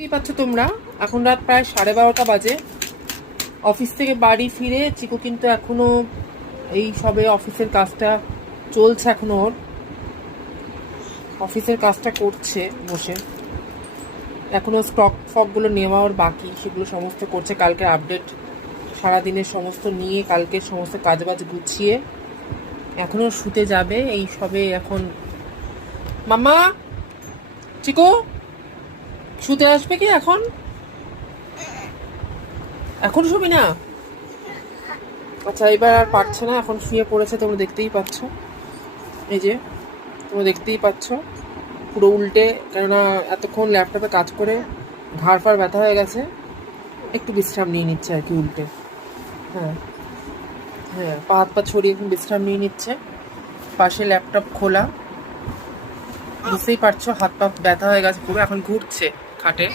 দেখতেই পাচ্ছ তোমরা, এখন রাত প্রায় 12:30 বাজে। অফিস থেকে বাড়ি ফিরে চিকু কিন্তু এখনো এই সবে অফিসের কাজটা চলছে, এখনো ওর অফিসের কাজটা করছে বসে। এখনো স্টকগুলো নেওয়া ওর বাকি, সেগুলো সমস্ত করছে। কালকে আপডেট সারাদিনের সমস্ত নিয়ে কালকে সমস্ত কাজবাজ গুছিয়ে এখনো শুতে যাবে। এই সবে এখন মাম্মা চিকু শুতে আসবে কি এখন? এখন শুবি না? আচ্ছা, এবার আর পারছে না, এখন শুয়ে পড়েছে। তোমরা দেখতেই পাচ্ছ, এই যে তোমরা দেখতেই পাচ্ছ পুরো উল্টে, কেননা এতক্ষণ ল্যাপটপে কাজ করে ঘাড় ফাড় ব্যথা হয়ে গেছে, একটু বিশ্রাম নিয়ে নিচ্ছে আর কি উল্টে। হ্যাঁ হ্যাঁ, পা হাত পা ছড়িয়ে এখন বিশ্রাম নিয়ে নিচ্ছে। পাশে ল্যাপটপ খোলা, বুঝতেই পারছো হাত পা ব্যথা হয়ে গেছে পুরো, এখন ঘুরছে খাটে।